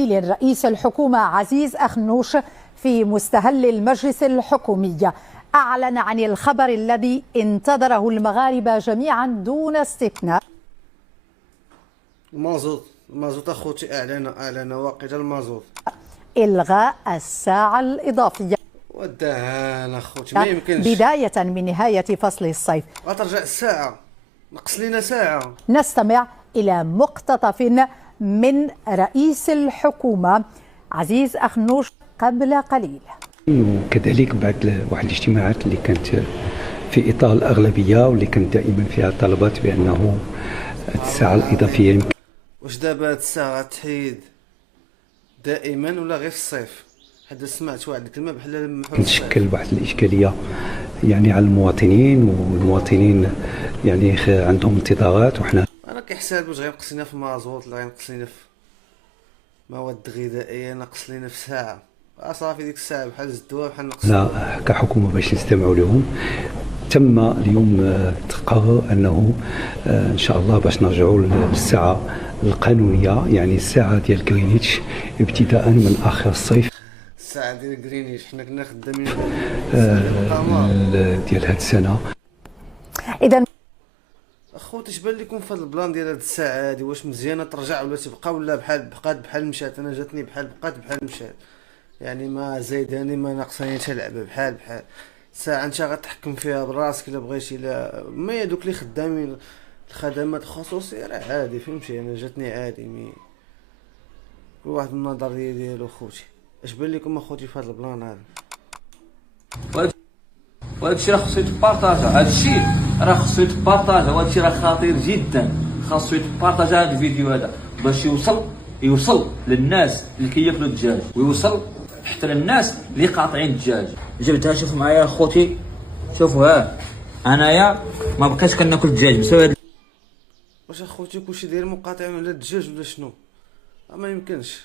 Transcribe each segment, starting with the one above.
رئيس الحكومة عزيز أخنوش في مستهل المجلس الحكومي أعلن عن الخبر الذي انتظره المغاربة جميعا دون استثناء. المازوت أخوتي أعلن واقيلا المازوت إلغاء الساعة الإضافية ودهان أخوتي، ما يمكنش بداية من نهاية فصل الصيف. غترجع الساعة، نقص لينا ساعة. نستمع إلى مقتطف من رئيس الحكومة عزيز أخنوش قبل قليل. وكذلك بعد واحد الاجتماعات اللي كانت في إطار الأغلبية واللي كانت دائما فيها طلبات بأنه الساعة الإضافية يمكن. واش دابا هاد الساعة غتحيد دائما ولا غير في الصيف؟ حتى سمعت واحد الكلمة بحال تشكل واحد الإشكالية يعني على المواطنين، والمواطنين يعني عندهم انتظارات، وحنا انا كيحسب واش غينقص لينا في المازوت ولا غينقص لينا في مواد غذائيه، ناقص لينا في ساعه صافي ديك الساعه بحال الزدوه بحال نقص. لا كحكومه باش نستمعوا لهم تم اليوم تقرر انه ان شاء الله باش نرجعوا للساعه القانونيه، يعني الساعه ديال غرينيتش ابتداء من اخر الصيف. الساعه ديال غرينيتش حنا كنا خدامين ديال هاد السنه. اذا اخوتي اش بان لكم في هذا البلان ديال هاد الساعه هادي؟ واش مزيانه ترجع ولا تبقى ولا بقات مشات؟ انا جاتني بقات مشات، يعني ما زايداني ما ناقصاني حتى لعبه بحال ساعه انت غتحكم فيها براسك الا بغيتي. لا ما دوك اللي خدامين الخدمات الخصوصيه راه عادي، فهمتي؟ انا جاتني عادي، كل واحد النظريه ديالو. خوتي اش بان لكم اخوتي في هذا البلان هذا؟ وهذا الشيء راه خصو يتبارطاجا، هذا الشيء راه خصو يتبارطاجا، وهذا الشيء راه خطير جدا. خاصو يتبارطاجا هذا الفيديو هذا باش يوصل للناس اللي كياكلوا الدجاج، ويوصل حتى للناس اللي قاطعين الدجاج. جبتها، شوفوا معايا اخوتي، شوفوا ها انايا ما بقيتش كناكل الدجاج بسبب واش اخوتي كلشي داير مقاطعين ولا الدجاج ولا شنو؟ ما يمكنش.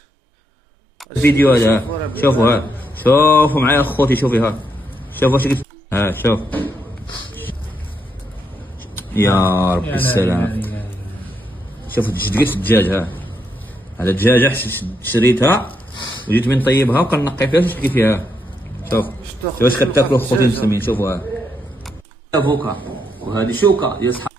الفيديو هذا شوفوا ها، شوفوا معايا اخوتي، شوفي ها، شوفوا واش قلت ها، شوف يا ربي السلام. شوفوا اش لقيت في الدجاج، ها هذا الدجاجه شريتها وجيت من طيبها وكنقي فيها واش لقيت فيها. شوف واش كتاكلوا اخوتي المسلمين، شوفوا ها افوكا وهذه شوكه يا صحاب.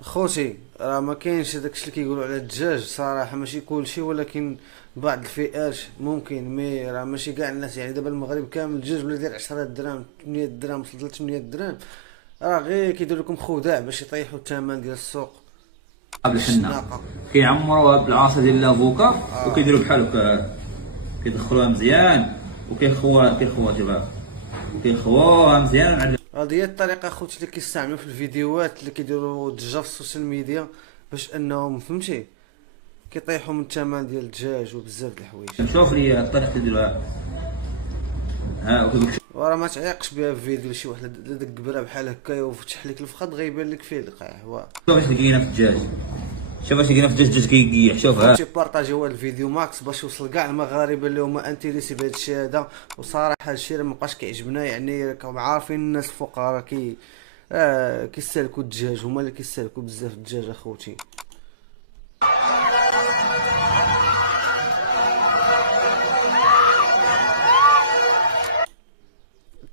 اخوتي راه ما كاينش داكشي اللي كيقولوا على الدجاج صراحه، ماشي كلشي، ولكن بعض الفئات ممكن، مي راه ماشي كاع الناس. يعني دابا المغرب كامل الدجاج ولا داير 10 دراهم 8 دراهم 300 درهم، راه غير كيديروا لكم خداع باش يطيحوا الثمن ديال السوق. الحنا كيعمروها بالعصا ديال لافوكا وكيديروا بحال هكا، كيدخلوها مزيان وكيخووها مزيان. هذه هي الطريقه اخوتي اللي كيستعملوا في الفيديوهات اللي كيديروا الضجه في السوشيال ميديا، باش انهم فهمتي كيطيحوا من الثمن ديال الدجاج وبزاف د الحوايج. شوف لي الطريقه اللي ديروها ها، وراه ما تعيقش بها في فيديو شي واحد داك الكبره بحال هكا وفتح لك الفخذ غيبان لك فيه القحوه. شوف اش لقينا في الدجاج، شوف اش لقينا في الدجاج كيقيح. شوف ها، بارطاجيو هذا الفيديو ماكس باش يوصل كاع المغاربه اللي هما انتريسي بهذا الشيء هذا. وصراحه هذا الشيء ما بقاش كيعجبنا، يعني راكم عارفين الناس الفقراء كيستهلكوا الدجاج، هما اللي كيستهلكوا بزاف الدجاج اخوتي.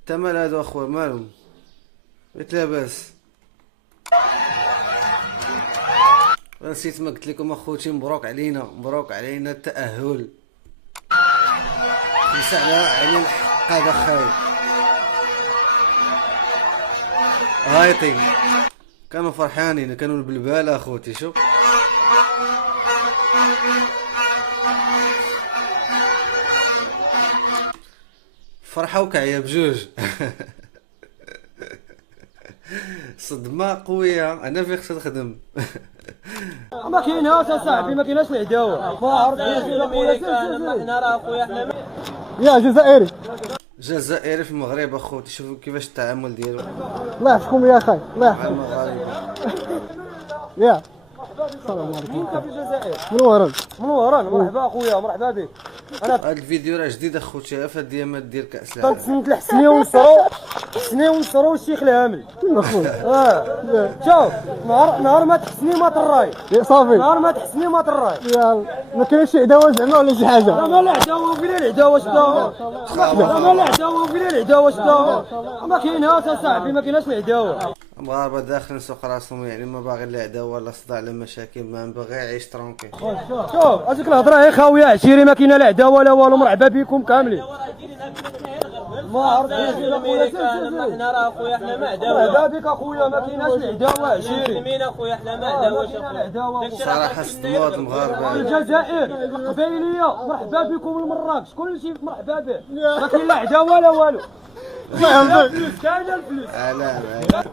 الثمن هادو اخويا مالهم قلت لاباس. نسيت ما قلت لكم اخوتي، مبروك علينا التأهل. خمسة على عين الحق هذا خايب هايطي، كانوا فرحانين، كانوا البلبالة اخوتي. شوف فرحة وكعية بجوج. صدمة قوية، أنا في خصني نخدم. ما كايناش اصاحبي، ما كايناش العداوة. ما عرفت حنا راه خويا حنا يا جزائري في المغرب اخوتي. شوفوا كيفاش التعامل ديالو. الله يحفظكم يا اخي، الله يحفظك. المغاربة يا السلام عليكم. انت في الجزائر؟ منورا مرحبا اخويا، مرحبا بك. هذا الفيديو راه جديد اخوتي، في الديامات ديال كاس العالم. تسنت الحسني ونصرو الشيخ الهامل اخويا. شوف نهار ما تحسني ما طراي صافي، نهار ما تحسني ما طراي. ما كاينش شي عداوه زعما ولا شي حاجه؟ راه ما لا عداوه وفينا العداوه شداوه، راه ما لا عداوه وفينا العداوه شداوه، ما كايناش اصاحبي، ما كايناش العداوه. المغاربه داخلين سوق راسهم، يعني ما باغي لا عداوه ولا صداع لا مشاكل، ما باغي يعيش ترونكي. شوف هذيك الهضره هي خاويه عشيري، ما كاينه لا عداوه لا والو، مرحبا بكم كاملين. ما عرفتش اخويا، حنا راه اخويا حنا ما عداوه. مرحبا بك اخويا، ما كايناش العداوه عشيري. مسلمين اخويا حنا ما عداوه اخويا. صراحه صدموا المغاربه. الجزائر القبيليه مرحبا بكم المراكش، كلشي مرحبا به، ما كاين لا عداوه لا والو. كاين الفلوس. لا